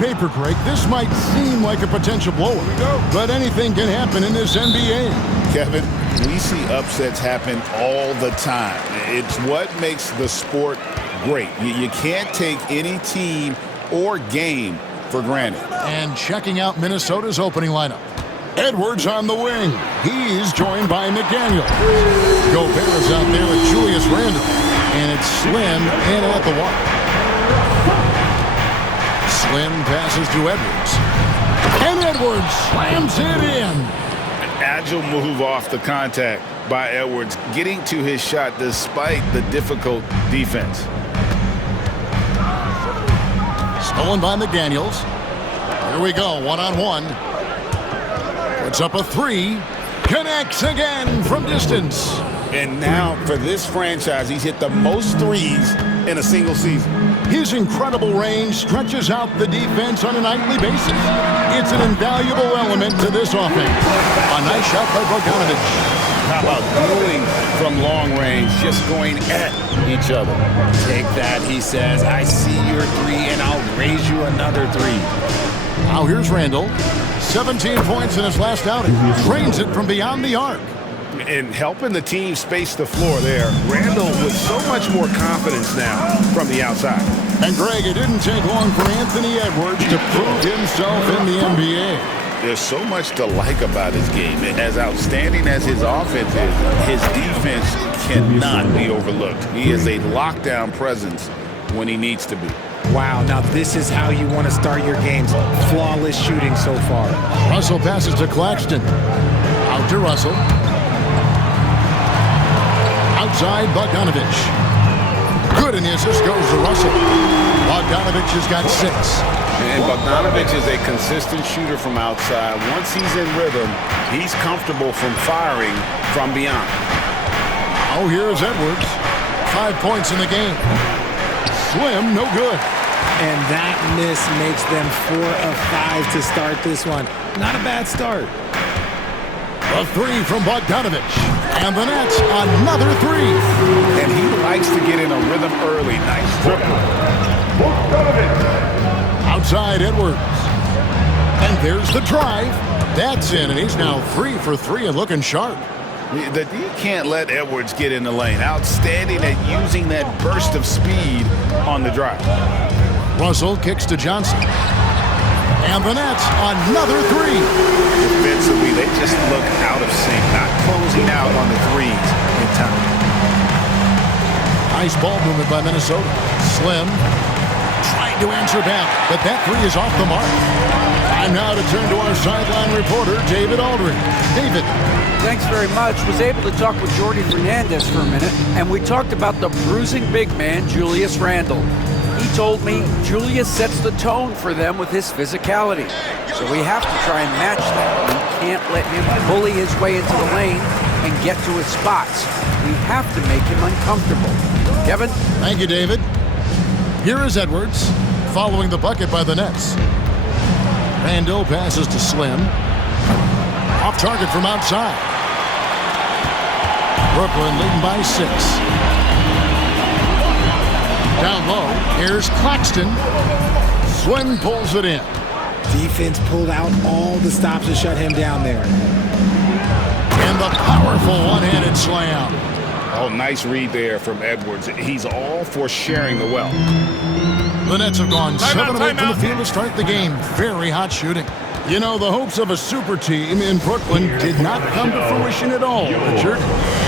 paper, Greg, this might seem like a potential blowout, but anything can happen in this NBA. Kevin, we see upsets happen all the time. It's what makes the sport great. You can't take any team or game for granted. And checking out Minnesota's opening lineup. Edwards on the wing. He's joined by McDaniel. Gobert is out there with Julius Randle. And it's Slim in at the wall. Slim passes to Edwards. And Edwards slams it in. An agile move off the contact by Edwards, getting to his shot despite the difficult defense. Stolen by McDaniels. Here we go, one-on-one. Puts up a three. Connects again from distance. And now, for this franchise, he's hit the most threes in a single season. His incredible range stretches out the defense on a nightly basis. It's an invaluable element to this offense. A nice shot by Bogdanovich. How about dueling from long range, just going at each other? Take that, he says. I see your three, and I'll raise you another three. Now here's Randle. 17 points in his last outing. Drains it from beyond the arc. And helping the team space the floor there. Randle with so much more confidence now from the outside. And Greg, it didn't take long for Anthony Edwards to prove himself in the NBA. There's so much to like about his game. As outstanding as his offense is, his defense cannot be overlooked. He is a lockdown presence when he needs to be. Wow, now this is how you want to start your games. Flawless shooting so far. Russell passes to Claxton. Out to Russell. Outside, Bogdanovich. Good, and the assist goes to Russell. Bogdanovich has got 6. And Bogdanovich is a consistent shooter from outside. Once he's in rhythm, he's comfortable from firing from beyond. Oh, here's Edwards. 5 points in the game. Slim, no good. And that miss makes them 4 of 5 to start this one. Not a bad start. A 3 from Bogdanovich. And the Nets, another 3. And he likes to get in a rhythm early. Nice triple. Outside Edwards. And there's the drive. That's in, and he's now 3 for 3 and looking sharp. You can't let Edwards get in the lane. Outstanding at using that burst of speed on the drive. Russell kicks to Johnson. And the Nets, another 3. Defensively, they just look out of sync, not closing out on the threes in time. Nice ball movement by Minnesota. Slim trying to answer back, but that 3 is off the mark. Time now to turn to our sideline reporter, David Aldridge. David. Thanks very much. Was able to talk with Jordy Fernandez for a minute, and we talked about the bruising big man, Julius Randle. He told me Julius sets the tone for them with his physicality. So we have to try and match that. We can't let him bully his way into the lane and get to his spots. We have to make him uncomfortable. Kevin? Thank you, David. Here is Edwards, following the bucket by the Nets. Randle passes to Slim. Off target from outside. Brooklyn leading by 6. Down low, here's Claxton. Slim pulls it in. Defense pulled out all the stops to shut him down there. And the powerful one-handed slam. Oh, nice read there from Edwards. He's all for sharing the wealth. The Nets have gone 7 of 8 from the field to start the game. Very hot shooting. You know, the hopes of a super team in Brooklyn did not come to fruition at all, Richard.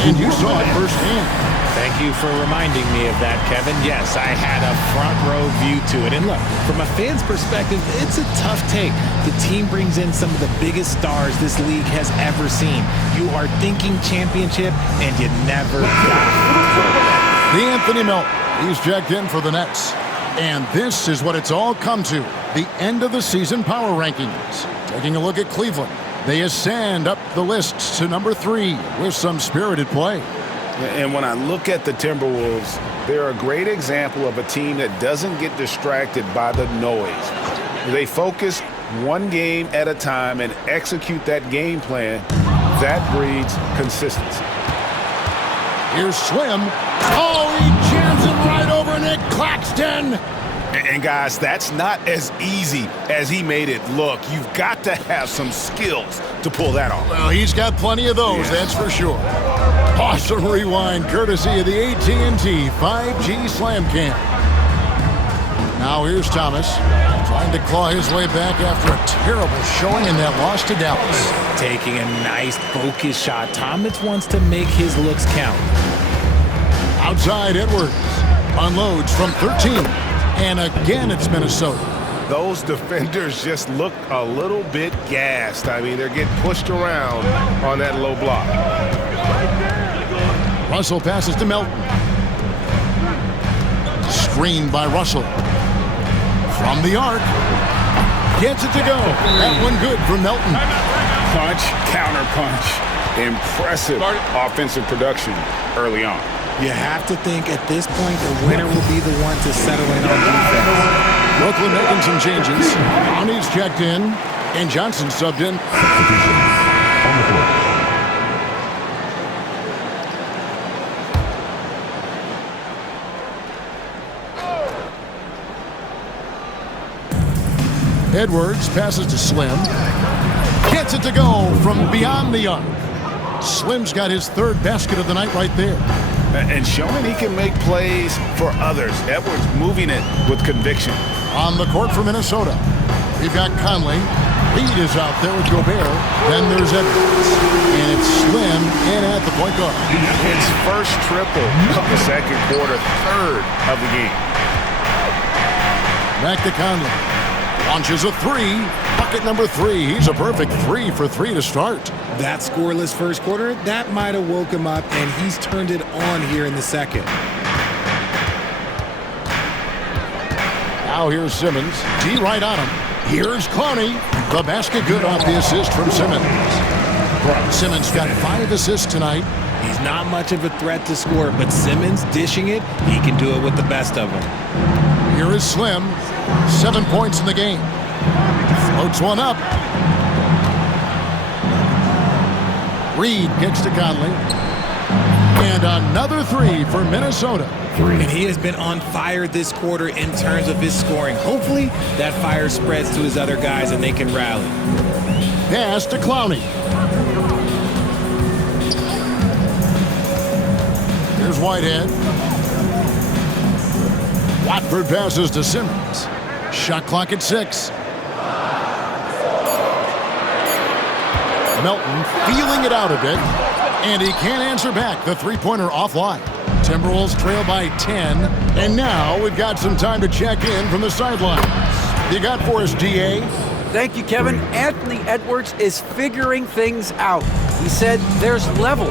And you saw it firsthand. Thank you for reminding me of that, Kevin. Yes, I had a front row view to it. And look, from a fan's perspective, it's a tough take. The team brings in some of the biggest stars this league has ever seen. You are thinking championship, and you never got it. The Anthony Melton, he's checked in for the Nets. And this is what it's all come to, the end of the season power rankings. Taking a look at Cleveland, they ascend up the list to number 3 with some spirited play. And when I look at the Timberwolves, they're a great example of a team that doesn't get distracted by the noise. They focus one game at a time and execute that game plan. That breeds consistency. Here's Slim. Oh, he jams it right over Nick Claxton. And guys, that's not as easy as he made it look. You've got to have some skills to pull that off. Well, he's got plenty of those, that's for sure. Awesome rewind, courtesy of the AT&T 5G Slam Cam. Now here's Thomas, trying to claw his way back after a terrible showing in that loss to Dallas. Taking a nice focus shot. Thomas wants to make his looks count. Outside, Edwards unloads from 13. And again, it's Minnesota. Those defenders just look a little bit gassed. I mean, they're getting pushed around on that low block. Russell passes to Melton. Screened by Russell. From the arc. Gets it to go. That one good for Melton. Punch, counter punch. Impressive offensive production early on. You have to think at this point the winner will be the one to settle in on defense. Brooklyn making some changes. Brownie's checked in, and Johnson subbed in. Edwards passes to Slim. Gets it to go from beyond the arc. Slim's got his third basket of the night right there. And showing he can make plays for others. Edwards moving it with conviction. On the court for Minnesota, we've got Conley. Reed is out there with Gobert. Then there's Edwards. And it's Slim in at the point guard. It's first triple of the second quarter, third of the game. Back to Conley. Launches a three. Bucket number 3. He's a perfect 3 for 3 to start. That scoreless first quarter, that might have woke him up, and he's turned it on here in the second. Now here's Simmons. D right on him. Here's Clowney. The basket good off the assist from Simmons. Simmons got 5 assists tonight. He's not much of a threat to score, but Simmons dishing it, he can do it with the best of them. Here is Slim. 7 points in the game. Floats one up. Reed kicks to Conley. And another 3 for Minnesota. And he has been on fire this quarter in terms of his scoring. Hopefully that fire spreads to his other guys and they can rally. Pass to Clowney. Here's Whitehead. Watford passes to Simmons. Shot clock at 6. Melton feeling it out a bit, and he can't answer back. The three-pointer offline. Timberwolves trail by 10, and now we've got some time to check in from the sidelines. You got for us, DA? Thank you, Kevin. Anthony Edwards is figuring things out. He said there's levels.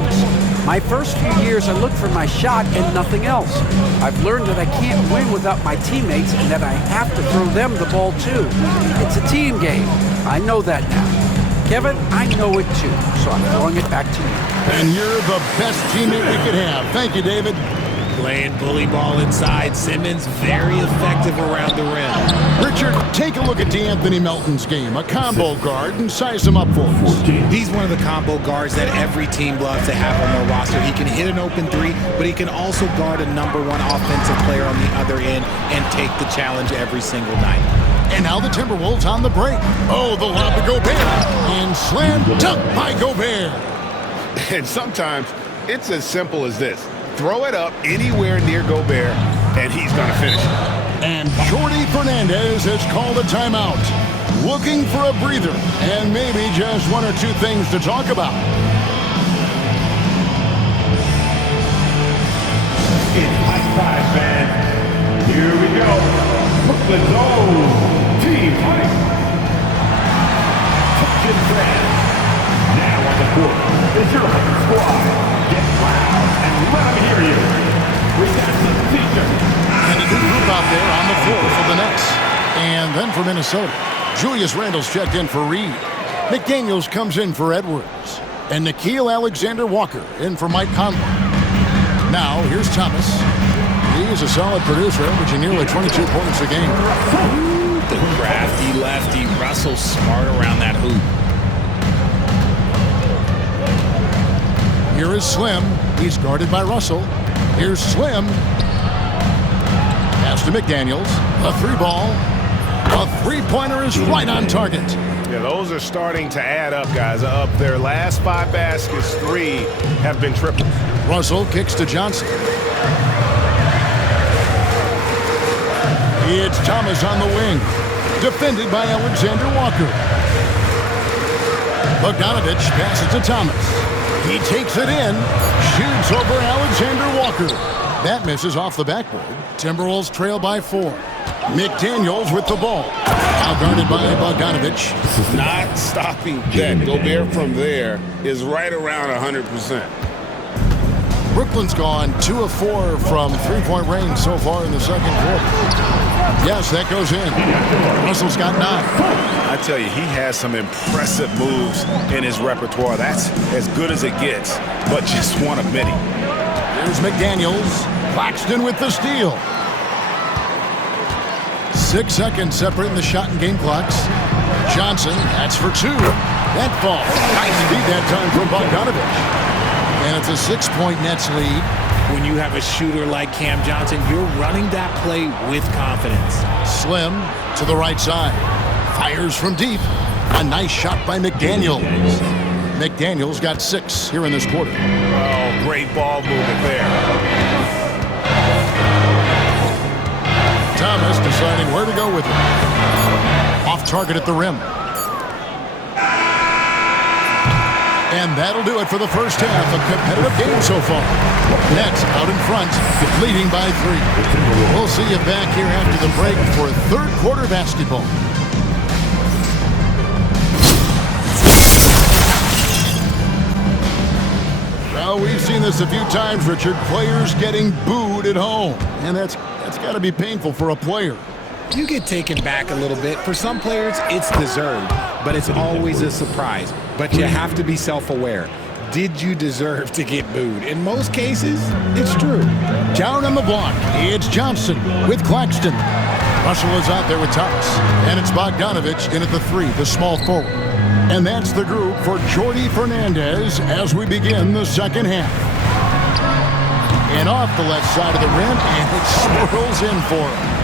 My first few years, I looked for my shot and nothing else. I've learned that I can't win without my teammates and that I have to throw them the ball too. It's a team game. I know that now. Kevin, I know it too, so I'm throwing it back to you. And you're the best teammate we could have. Thank you, David. Playing bully ball inside. Simmons very effective around the rim. Richard, take a look at DeAnthony Melton's game. A combo guard, and size him up for us. He's one of the combo guards that every team loves to have on their roster. He can hit an open 3, but he can also guard a #1 offensive player on the other end and take the challenge every single night. And now the Timberwolves on the break. Oh, the lob to Gobert. And slam dunk by Gobert. And sometimes it's as simple as this. Throw it up anywhere near Gobert, and he's going to finish it. And Jordi Fernandez has called a timeout. Looking for a breather and maybe just 1 or 2 things to talk about. It's high five, man. Here we go. Brooklyn Zone. Team fight. Touching friend. Now on the court is your home squad. Get loud and let them hear you. We got some teachers. And a good group out there on the floor for the Nets. And then for Minnesota, Julius Randle's checked in for Reed. McDaniels comes in for Edwards. And Nickeil Alexander-Walker in for Mike Conley. Now, here's Thomas. He is a solid producer, averaging nearly 22 points a game. The crafty lefty. Russell smart around that hoop. Here is Slim. He's guarded by Russell. Here's Slim. Pass to McDaniels. A three ball. A three-pointer is right on target. Yeah, those are starting to add up, guys. Of their last 5 baskets, 3 have been triples. Russell kicks to Johnson. It's Thomas on the wing. Defended by Alexander Walker. Bogdanovich passes to Thomas. He takes it in. Shoots over Alexander Walker. That misses off the backboard. Timberwolves trail by 4. McDaniels with the ball. Now guarded by Bogdanovich. Not stopping that Gobert from there is right around 100%. Brooklyn's gone 2 of 4 from three-point range so far in the second quarter. Yes, that goes in. Russell's got 9. I tell you, he has some impressive moves in his repertoire. That's as good as it gets, but just one of many. Here's McDaniels. Claxton with the steal. 6 seconds separating the shot and game clocks. Johnson, that's for 2. That falls. Nice feed that time from Bogdanovich. And it's a 6-point Nets lead. When you have a shooter like Cam Johnson, you're running that play with confidence. Slim to the right side. Fires from deep. A nice shot by McDaniels. McDaniels got 6 here in this quarter. Oh, great ball movement there. Thomas deciding where to go with it. Off target at the rim. And that'll do it for the first half. A competitive game so far. Nets out in front, leading by 3. We'll see you back here after the break for third quarter basketball. Well, we've seen this a few times, Richard. Players getting booed at home. And that's got to be painful for a player. You get taken back a little bit. For some players, it's deserved, but it's always a surprise. But you have to be self-aware. Did you deserve to get booed? In most cases, it's true. Down on the block, it's Johnson with Claxton. Russell is out there with Thomas. And it's Bogdanovich in at the 3, the small forward. And that's the group for Jordi Fernandez as we begin the second half. And off the left side of the rim, and it swirls in for him.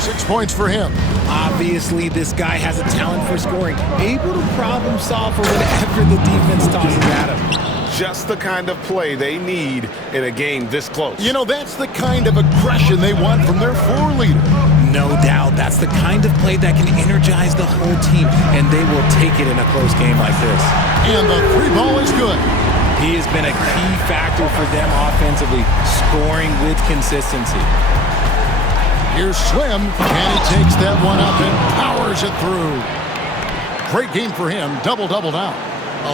6 points for him. Obviously, this guy has a talent for scoring, able to problem solve for whatever the defense tosses at him. Just the kind of play they need in a game this close. You know, that's the kind of aggression they want from their floor leader. No doubt. That's the kind of play that can energize the whole team, and they will take it in a close game like this. And the 3 ball is good. He has been a key factor for them offensively, scoring with consistency. Here's Slim, and he takes that one up and powers it through. Great game for him, double-double now.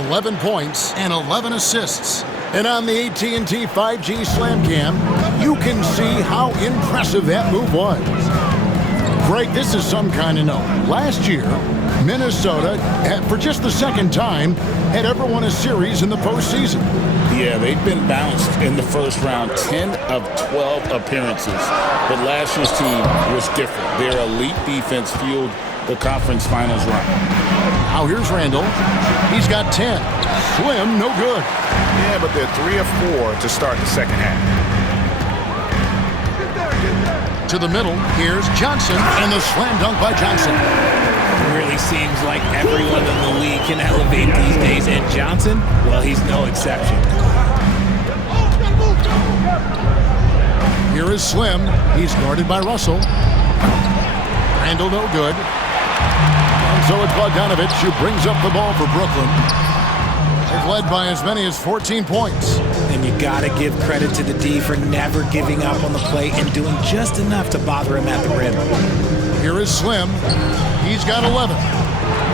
11 points and 11 assists. And on the AT&T 5G Slam Cam, you can see how impressive that move was. Greg, this is some kind of note. Last year, Minnesota, for just the second time, had ever won a series in the postseason. Yeah, they've been bounced in the first round, 10 of 12 appearances. But last year's team was different. Their elite defense fueled the conference finals run. Now here's Randall. He's got 10. Slim, no good. Yeah, but they're 3 of 4 to start the second half. To the middle, here's Johnson, and the slam dunk by Johnson. Really seems like everyone in the league can elevate these days, and Johnson, well, he's no exception. Here is Slim. He's guarded by Russell. Randall, no good. And so it's Bogdanovich who brings up the ball for Brooklyn. They've led by as many as 14 points. And you got to give credit to the D for never giving up on the play and doing just enough to bother him at the rim. Here is Slim. He's got 11.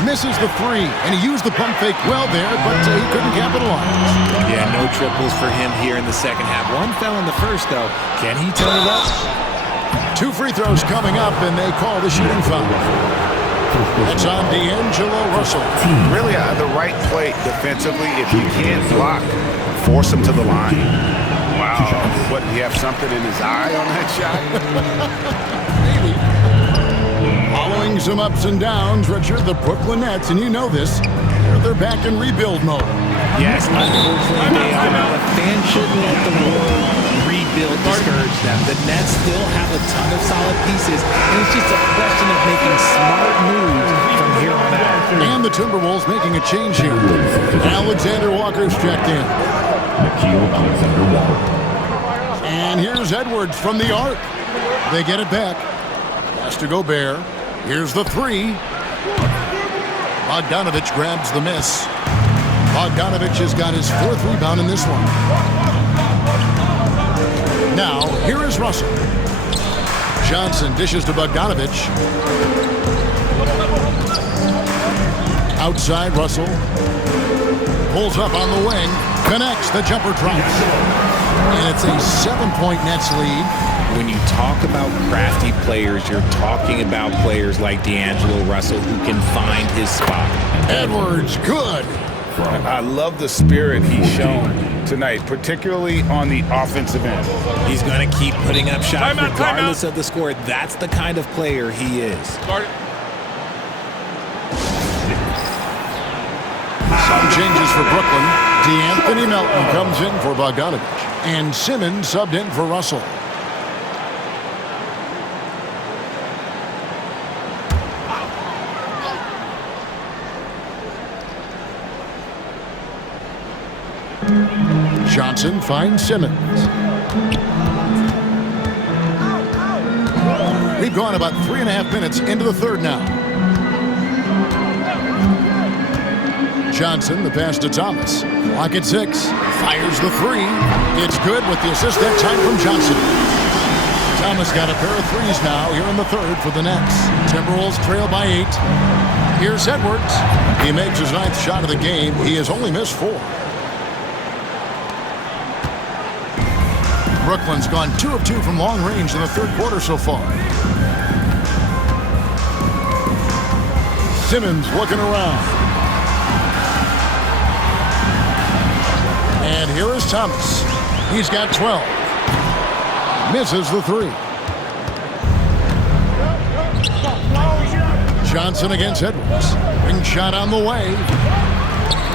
Misses the 3, and he used the pump fake well there, but he couldn't capitalize. Yeah, no triples for him here in the second half. One fell in the first, though. Can he turn it up? 2 free throws coming up, and they call the shooting foul. That's on D'Angelo Russell. Really the right play defensively. If you can't block, force him to the line. Wow. What, do you have something in his eye on that shot? Maybe. Following some ups and downs, Richard, the Brooklyn Nets, and you know this, they're back in rebuild mode. Yes, unfortunately they are. The fans shouldn't let the word rebuild rebuild discourage them. The Nets still have a ton of solid pieces, and it's just a question of making smart moves from here on out. And the Timberwolves making a change here. Alexander Walker's checked in. And here's Edwards from the arc. They get it back. Pass to Gobert. Here's the three. Bogdanovich grabs the miss. Bogdanovich has got his fourth rebound in this one. Now, here is Russell. Johnson dishes to Bogdanovich. Outside, Russell. Pulls up on the wing. Connects. The jumper drops. And it's a 7-point Nets lead. When you talk about crafty players, you're talking about players like D'Angelo Russell who can find his spot. Edwards, good. I love the spirit he's shown tonight, particularly on the offensive end. He's going to keep putting up shots regardless of the score. That's the kind of player he is. Some changes for Brooklyn. DeAnthony Melton comes in for Bogdanovich. And Simmons subbed in for Russell. Johnson finds Simmons. We've gone about 3.5 minutes into the third now. Johnson, the pass to Thomas. Clock at 6. Fires the three. It's good with the assist that time from Johnson. Thomas got a pair of threes now here in the third for the Nets. Timberwolves trail by 8. Here's Edwards. He makes his 9th shot of the game. He has only missed 4. Brooklyn's gone 2 of 2 from long range in the third quarter so far. Simmons looking around. And here is Thomas. He's got 12. Misses the 3. Johnson against Edwards. Ring shot on the way.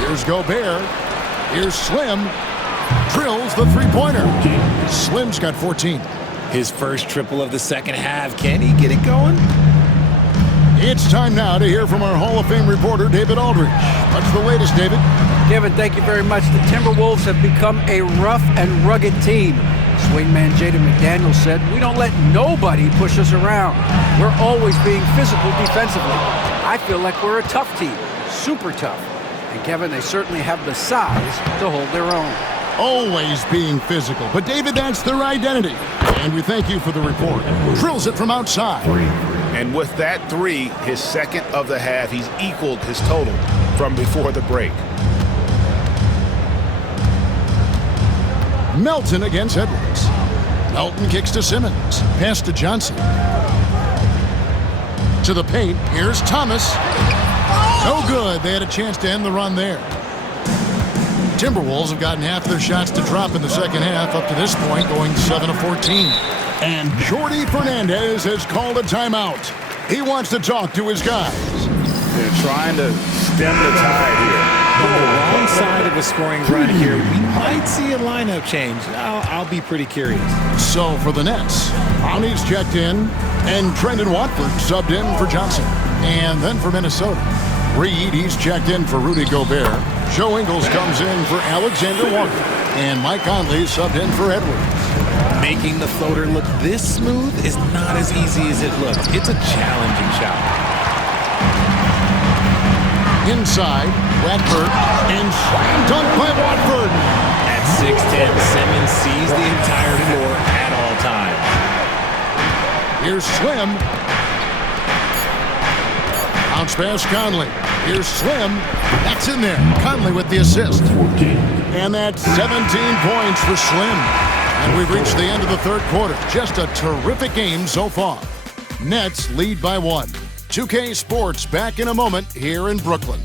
Here's Gobert. Here's Slim. Drills the three-pointer. Slim's got 14. His first triple of the second half. Can he get it going? It's time now to hear from our Hall of Fame reporter, David Aldridge. What's the latest, David? Kevin, thank you very much. The Timberwolves have become a rough and rugged team. Swingman Jaden McDaniels said, "We don't let nobody push us around. We're always being physical defensively. I feel like we're a tough team, super tough." And Kevin, they certainly have the size to hold their own. Always being physical. But, David, that's their identity. And we thank you for the report. Drills it from outside. And with that 3, his second of the half, he's equaled his total from before the break. Melton against Edwards. Melton kicks to Simmons. Pass to Johnson. To the paint. Here's Thomas. No good. They had a chance to end the run there. Timberwolves have gotten half their shots to drop in the second half up to this point, going 7 of 14. And Jordi Fernandez has called a timeout. He wants to talk to his guys. They're trying to stem the tide here. On the wrong side of a scoring run here, we might see a lineup change. I'll be pretty curious. So for the Nets, Ronnie's checked in, and Trendon Watford subbed in for Johnson. And then for Minnesota, Reed, he's checked in for Rudy Gobert. Joe Ingles comes in for Alexander Walker. And Mike Conley subbed in for Edwards. Making the floater look this smooth is not as easy as it looks. It's a challenging shot. Inside, Watford, and slam dunk by Watford. At 6'10", Simmons sees the entire floor at all times. Here's Slim. Bounce pass Conley. Here's Slim. That's in there. Conley with the assist. And that's 17 points for Slim. And we've reached the end of the third quarter. Just a terrific game so far. Nets lead by 1. 2K Sports back in a moment here in Brooklyn.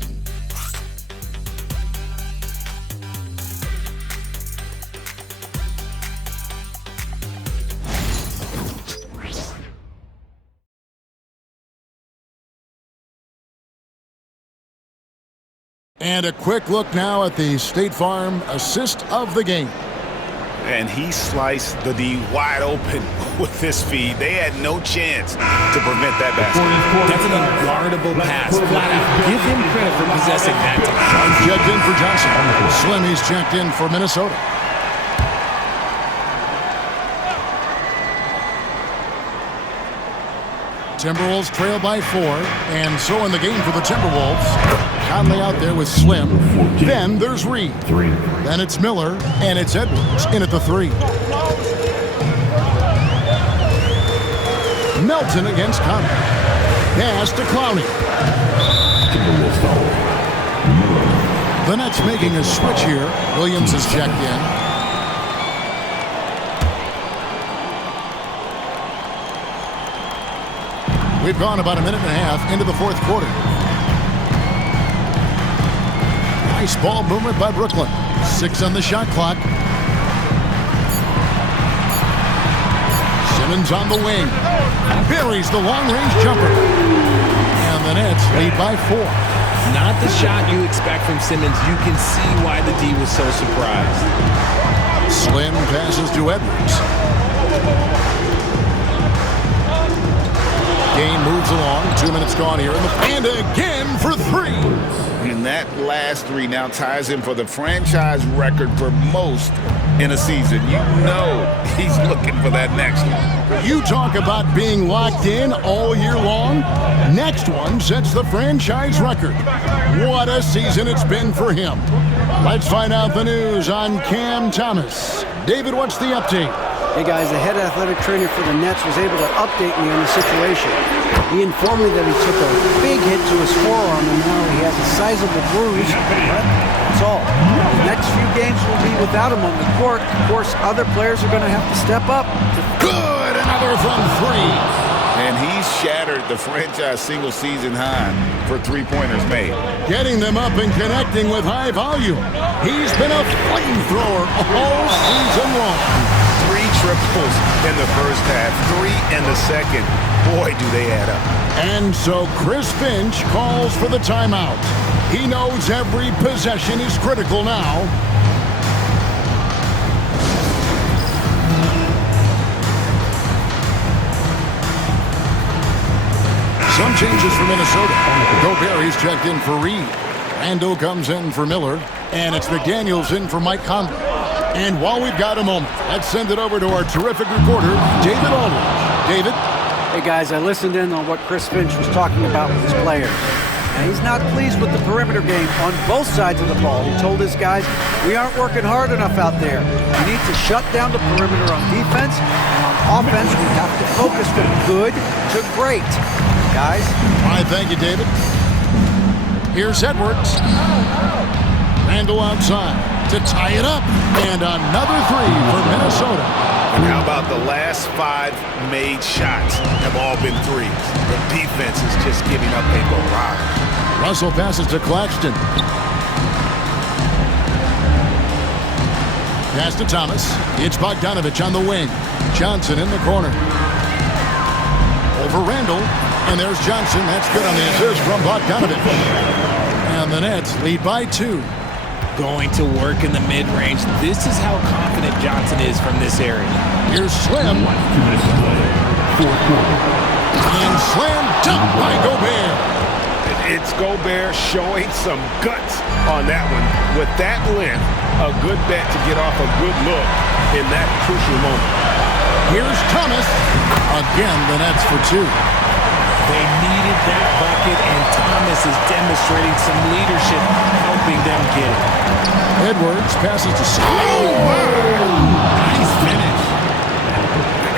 And a quick look now at the State Farm assist of the game. And he sliced the D wide open with his feet. They had no chance to prevent that basket. That's an unguardable pass, flat out. Give him credit for possessing that. Checked in for Johnson. Slimy's checked in for Minnesota. Timberwolves trail by 4, and so in the game for the Timberwolves. Conley out there with Slim. Then there's Reed. Then it's Miller, and it's Edwards in at the 3. Melton against Conley. Pass to Clowney. The Nets making a switch here. Williams is checked in. We've gone about a minute and a half into the fourth quarter. Nice ball movement by Brooklyn. 6 on the shot clock. Simmons on the wing. Buries the long-range jumper. And the Nets lead by 4. Not the shot you expect from Simmons. You can see why the D was so surprised. Slim passes to Edwards. Game moves along. 2 minutes gone here. And again for 3. And that last 3 now ties him for the franchise record for most in a season. You know he's looking for that next one. You talk about being locked in all year long. Next one sets the franchise record. What a season it's been for him. Let's find out the news on Cam Thomas. David, what's the update? Hey guys, the head athletic trainer for the Nets was able to update me on the situation. He informed me that he took a big hit to his forearm and now he has a sizable bruise. That's all. The next few games will be without him on the court. Of course, other players are going to have to step up. Good! Another from 3. And he's shattered the franchise single-season high for three-pointers made. Getting them up and connecting with high volume. He's been a flamethrower all season long. 3 triples in the first half, 3 in the second. Boy, do they add up. And so Chris Finch calls for the timeout. He knows every possession is critical now. Some changes for Minnesota. Gobert, he's checked in for Reed. Randall comes in for Miller. And it's McDaniels in for Mike Conley. And while we've got a moment, let's send it over to our terrific reporter, David Aldridge. David? Hey guys, I listened in on what Chris Finch was talking about with his players. And he's not pleased with the perimeter game on both sides of the ball. He told his guys, we aren't working hard enough out there. We need to shut down the perimeter on defense. And on offense, we have to focus from good to great. Guys? All right, thank you, David. Here's Edwards. Randall outside to tie it up. And another 3 for Minnesota. And how about the last 5 made shots have all been threes? The defense is just giving up a barrage. Russell passes to Claxton. Pass to Thomas. It's Bogdanovich on the wing. Johnson in the corner. Over Randall. And there's Johnson. That's good on the assist from Bogdanovich. And the Nets lead by 2. Going to work in the mid-range. This is how confident Johnson is from this area. Here's Slim. And slam dunk by Gobert. It's Gobert showing some guts on that one. With that length, a good bet to get off a good look in that crucial moment. Here's Thomas. Again, the Nets for 2. They needed that bucket, and Thomas is demonstrating some leadership, helping them get it. Edwards passes to Slim. Nice finish.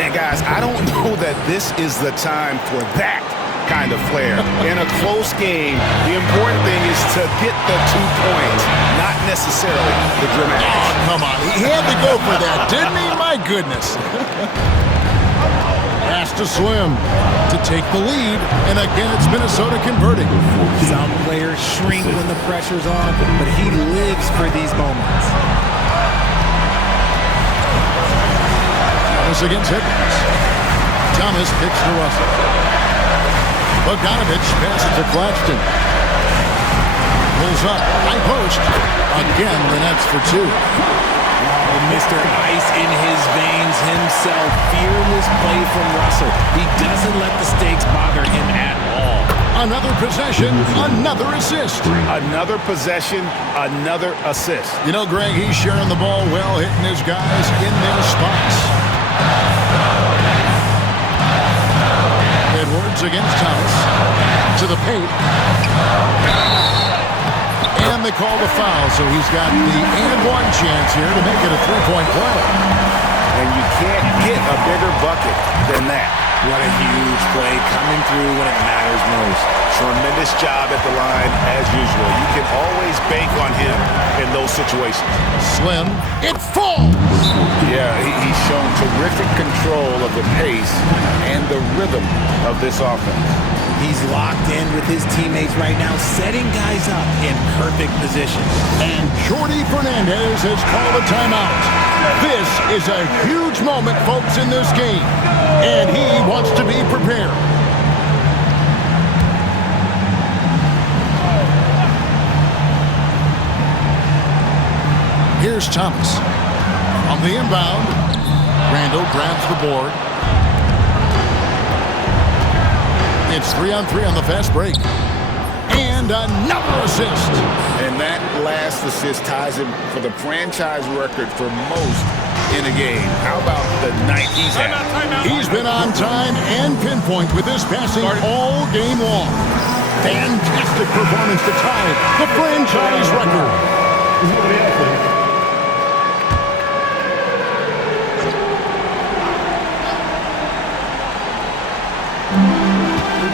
And guys, I don't know that this is the time for that kind of flair. In a close game, the important thing is to get the 2 points, not necessarily the dramatics. Oh, come on. He had to go for that, didn't he? My goodness. Pass to Slim to take the lead. And again, it's Minnesota converting. Some players shrink when the pressure's on, but he lives for these moments. Thomas against Edwards. Thomas picks to Russell. Bogdanovich passes to Claxton. Pulls up. High post. Again, the Nets for 2. Mr. Ice in his veins himself. Fearless play from Russell. He doesn't let the stakes bother him at all. Another possession, another assist. Another possession, another assist. You know, Greg, he's sharing the ball well, hitting his guys in their spots. Edwards against Thomas. To the paint. And they call the foul, so he's got the and-one chance here to make it a three-point play. And you can't get a bigger bucket than that. What a huge play coming through when it matters most. Tremendous job at the line as usual. You can always bank on him in those situations. Slim, it falls! Yeah, he's shown terrific control of the pace and the rhythm of this offense. He's locked in with his teammates right now, setting guys up in perfect position. And Jordi Fernandez has called a timeout. This is a huge moment, folks, in this game. And he wants to be prepared. Here's Thomas. On the inbound, Randall grabs the board. It's 3-on-3 on the fast break. And another assist. And that last assist ties him for the franchise record for most in a game. How about the night he's had? He's been on time and pinpoint with his passing all game long. Fantastic performance to tie the franchise record.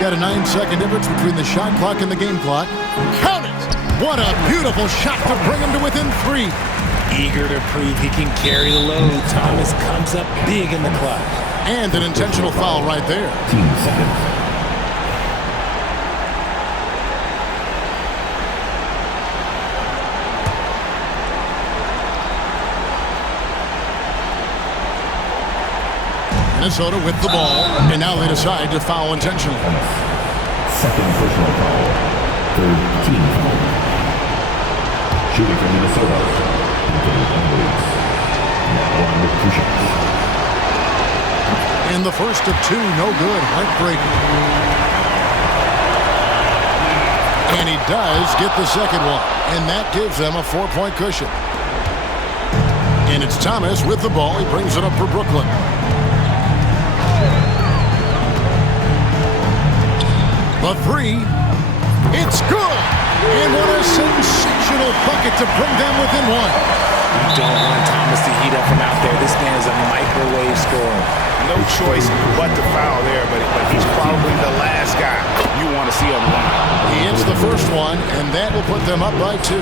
Got a 9-second difference between the shot clock and the game clock. Count it! What a beautiful shot to bring him to within 3. Eager to prove he can carry the load, Thomas comes up big in the clutch. And an intentional foul right there. 15 seconds. Minnesota with the ball, and now they decide to foul intentionally. Second personal foul. Third team foul. Shooting from Minnesota. One with 2 shots. And the first of 2, no good, heartbreaking. And he does get the second one, and that gives them a 4-point cushion. And it's Thomas with the ball. He brings it up for Brooklyn. The 3, it's good! And what a sensational bucket to bring them within 1. You don't want Thomas to heat up from out there. This man is a microwave scorer. No choice but to foul there, but he's probably the last guy you want to see on the line. He hits the first one, and that will put them up by 2.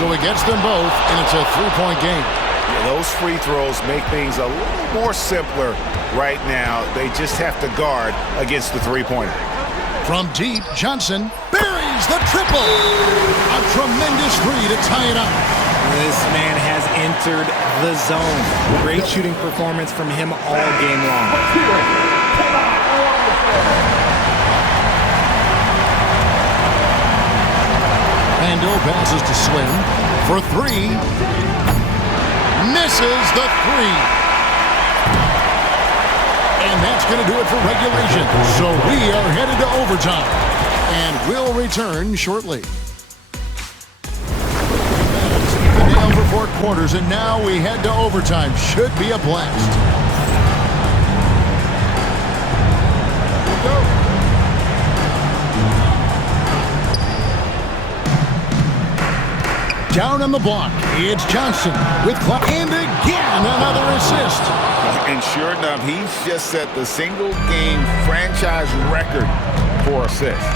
So he gets them both, and it's a 3-point game. Yeah, those free throws make things a little more simpler right now. They just have to guard against the three-pointer. From deep, Johnson buries the triple. A tremendous 3 to tie it up. This man has entered the zone. Great shooting performance from him all game long. Randall passes to Slim for 3. Misses the 3. And that's going to do it for regulation. So we are headed to overtime. And we'll return shortly. The nail for 4 quarters, and now we head to overtime. Should be a blast. Down on the block, it's Johnson with clock. And again, another assist. And sure enough, he's just set the single-game franchise record for assists.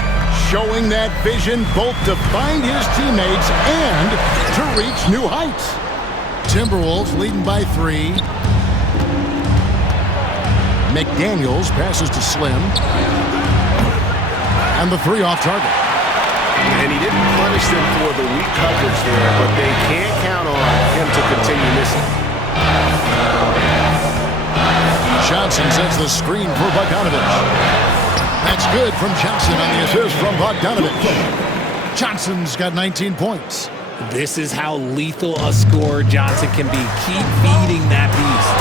Showing that vision both to find his teammates and to reach new heights. Timberwolves leading by 3. McDaniels passes to Slim. And the 3 off target. And he didn't punish them for the weak coverage there, but they can't count on him to continue missing. Johnson sets the screen for Bogdanovich. That's good from Johnson on the assist from Bogdanovich. Johnson's got 19 points. This is how lethal a scorer Johnson can be. Keep feeding that beast.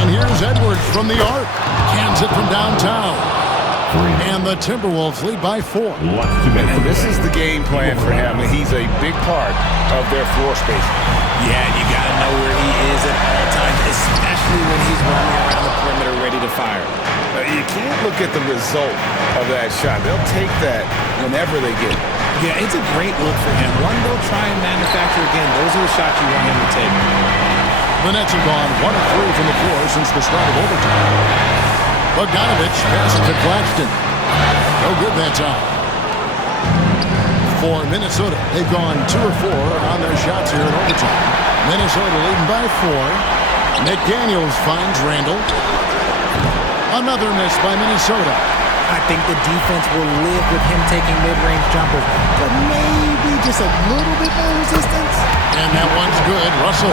And here's Edwards from the arc. Cans it from downtown. And the Timberwolves lead by 4. And this is the game plan for him. He's a big part of their floor space. Yeah, you got to know where he is at all times, especially when he's running around the perimeter ready to fire. You can't look at the result of that shot. They'll take that whenever they get it. Yeah, it's a great look for him. One they'll try and manufacture again. Those are the shots you want him to take. The Nets have gone 1 of 3 from the floor since the start of overtime. Bogdanovich passes to Claxton. No good that time. For Minnesota, they've gone 2 of 4 on their shots here in overtime. Minnesota leading by 4. McDaniels finds Randall. Another miss by Minnesota. I think the defense will live with him taking mid-range jumpers, but maybe just a little bit more resistance. And that one's good. Russell.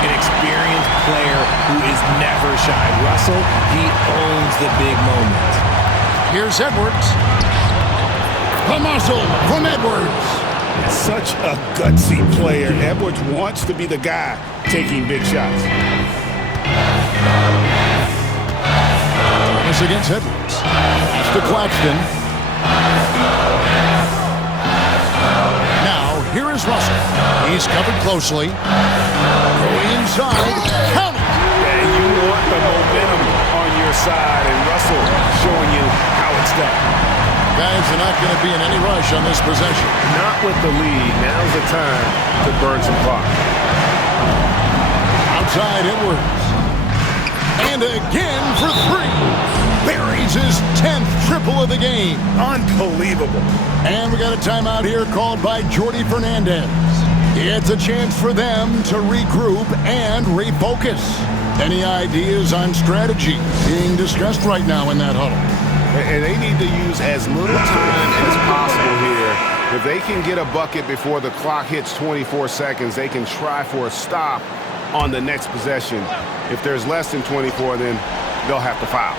An experienced player who is never shy. Russell, he owns the big moments. Here's Edwards. The muscle from Edwards. Such a gutsy player. Edwards wants to be the guy taking big shots. Thomas against Edwards. Pass to Claxton. Now, here is Russell. He's covered closely. Going inside. Count it. And you want the momentum on your side, and Russell showing you how it's done. Guys are not going to be in any rush on this possession. Not with the lead. Now's the time to burn some clock. Outside Edwards. And again for 3. Buries his 10th triple of the game. Unbelievable. And we got a timeout here called by Jordi Fernandez. It's a chance for them to regroup and refocus. Any ideas on strategy being discussed right now in that huddle? And they need to use as little time as possible here. If they can get a bucket before the clock hits 24 seconds, they can try for a stop on the next possession. If there's less than 24, then they'll have to foul.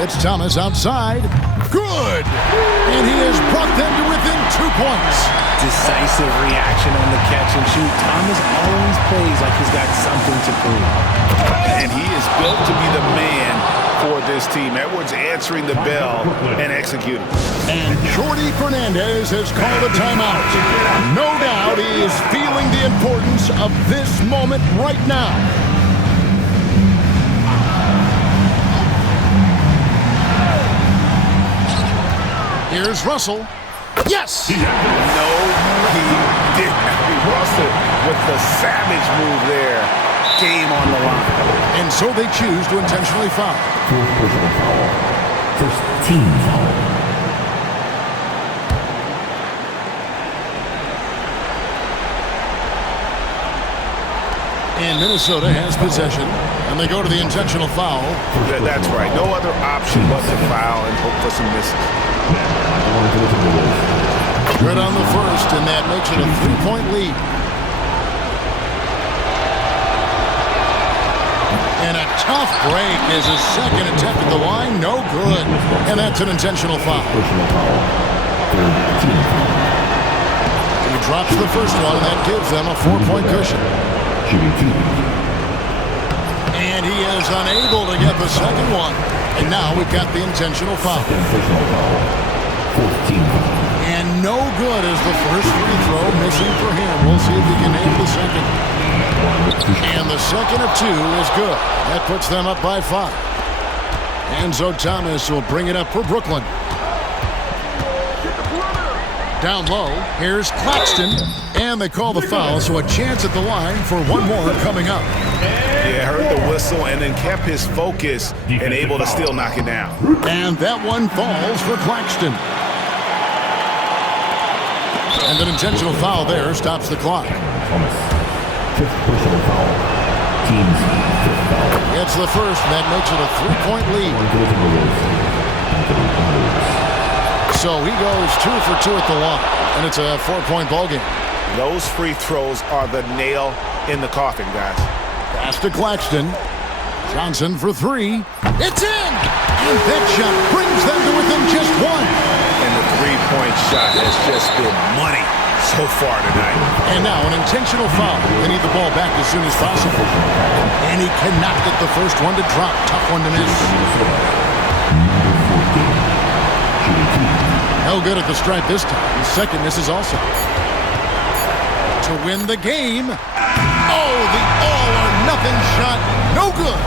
It's Thomas outside. Good! And he has brought them to within 2 points. Decisive reaction on the catch and shoot. Thomas always plays like he's got something to prove. And he is built to be the man for this team. Edwards answering the bell and executing. And Jordi Fernandez has called a timeout. No doubt he is feeling the importance of this moment right now. Here's Russell. Yes! No, he didn't. Russell with the savage move there. Game on the line. And so they choose to intentionally foul. Fourth personal foul. First team foul. And Minnesota has possession. And they go to the intentional foul. That's right. No other option but to foul and hope for some misses. Good on the first, and that makes it a 3-point lead. And a tough break is his second attempt at the line. No good. And that's an intentional foul. He drops the first one, and that gives them a 4-point cushion. And he is unable to get the second one. And now we've got the intentional foul. And no good is the first free throw missing for him. We'll see if he can nail the second. And the second of 2 is good. That puts them up by 5. And so Thomas will bring it up for Brooklyn. Down low, here's Claxton. And they call the foul, so a chance at the line for one more coming up. Yeah, heard the whistle and then kept his focus and able to still knock it down. And that one falls for Claxton. And an intentional foul there stops the clock. Fifth personal foul. Team's fifth foul. It's the first, and that makes it a 3-point lead. So he goes 2 for 2 at the line, and it's a 4-point ballgame. Those free throws are the nail in the coffin, guys. Pass to Claxton. Johnson for 3. It's in! And that shot brings them to within just 1. And the 3-point shot has just been money so far tonight. And now an intentional foul. They need the ball back as soon as possible. And he cannot get the first one to drop. Tough one to miss. No good at the stripe this time. His second miss is also. To win the game. Oh, the all-or-nothing shot. No good.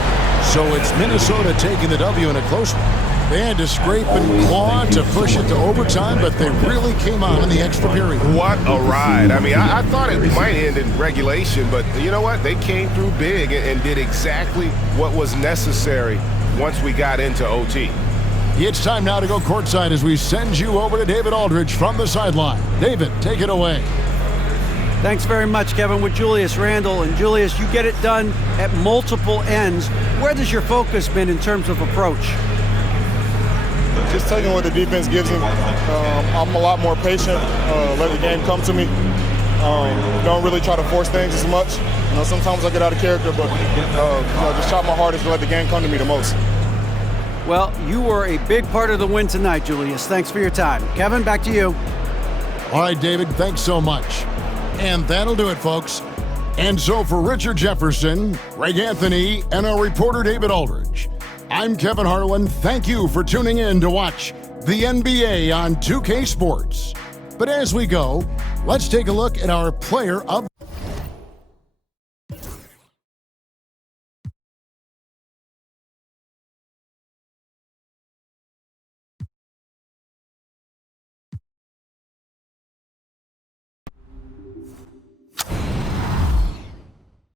So it's Minnesota taking the W in a close one. They had to scrape and claw to push it to overtime, but they really came on in the extra period. What a ride. I mean, I thought it might end in regulation, but you know what? They came through big and did exactly what was necessary once we got into OT. It's time now to go courtside as we send you over to David Aldridge from the sideline. David, take it away. Thanks very much, Kevin, with Julius Randle. And Julius, you get it done at multiple ends. Where does your focus been in terms of approach? Just taking what the defense gives me. I'm a lot more patient, let the game come to me. Don't really try to force things as much. You know, sometimes I get out of character, but just try my hardest to let the game come to me the most. Well, you were a big part of the win tonight, Julius. Thanks for your time. Kevin, back to you. All right, David, thanks so much. And that'll do it, folks. And so for Richard Jefferson, Greg Anthony, and our reporter David Aldridge, I'm Kevin Harlan. Thank you for tuning in to watch the NBA on 2K Sports. But as we go, let's take a look at our player of